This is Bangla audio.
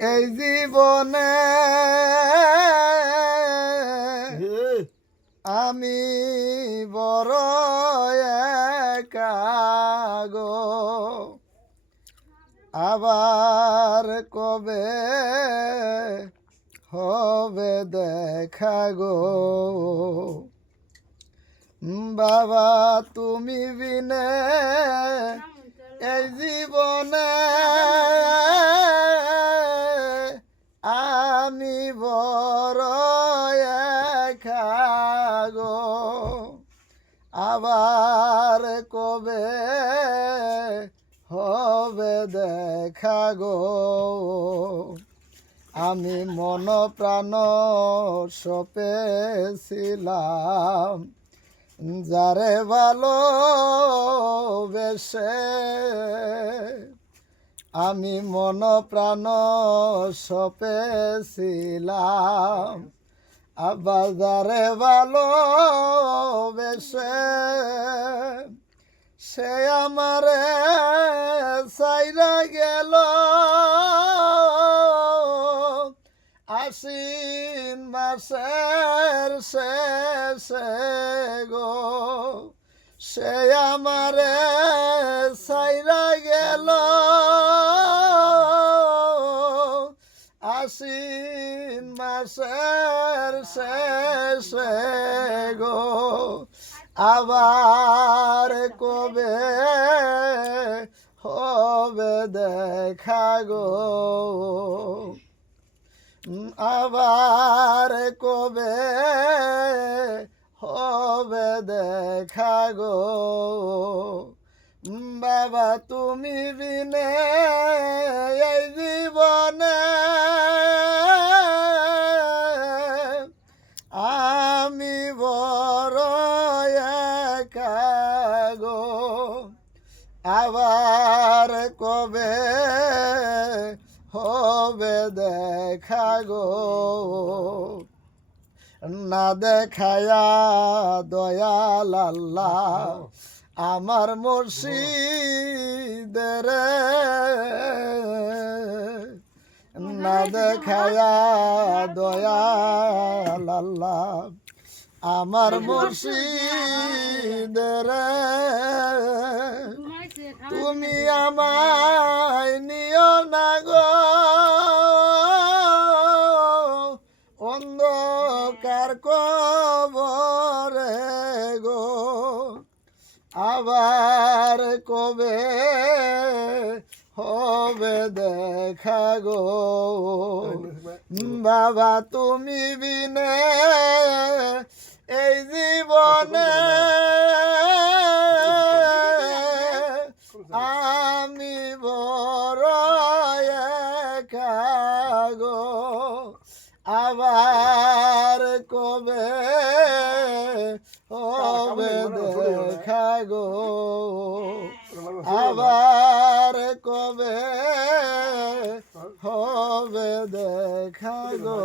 এই জীবনে আমি বড় একা গো, আবার কবে হবে দেখা গো। বাবা তুমি বিনে এই জীবনে আমি বড় একা গো, আবার কবে হবে দেখা গো। আমি মন প্রাণ সপেছিলাম যারে ভালোবেসে, আমি মন প্রাণ সপেছিলাম আবার যারে ভালোবেসে, সে আমারে ছাইরা গেল আশ্বিন মাসের শেষে গো। সে আমারে ছাইরা গেল আশ্বিন মাসের শেষে গো, আবার কবে হবে দেখা গো। আবার কবে হবে দেখা গো। বাবা তুমি বিনে এই জীবনে আমি বড় একা গো, আবার কবে হবে দেখা গো। না দেখায়া দয়াল আল্লাহ আমার মুর্শিদের, না দেখায়া দয়াল আল্লাহ আমার মুর্শিদের, তুমি আমায় নিও না গো অন্ধকার কবরে গো, আবার কবে হবে দেখা গো। বাবা তুমি বিনে এই জীবনে আমি বড় একা গো, আবার কবে হবে দেখা গো। আবার কবে হবে দেখা গো।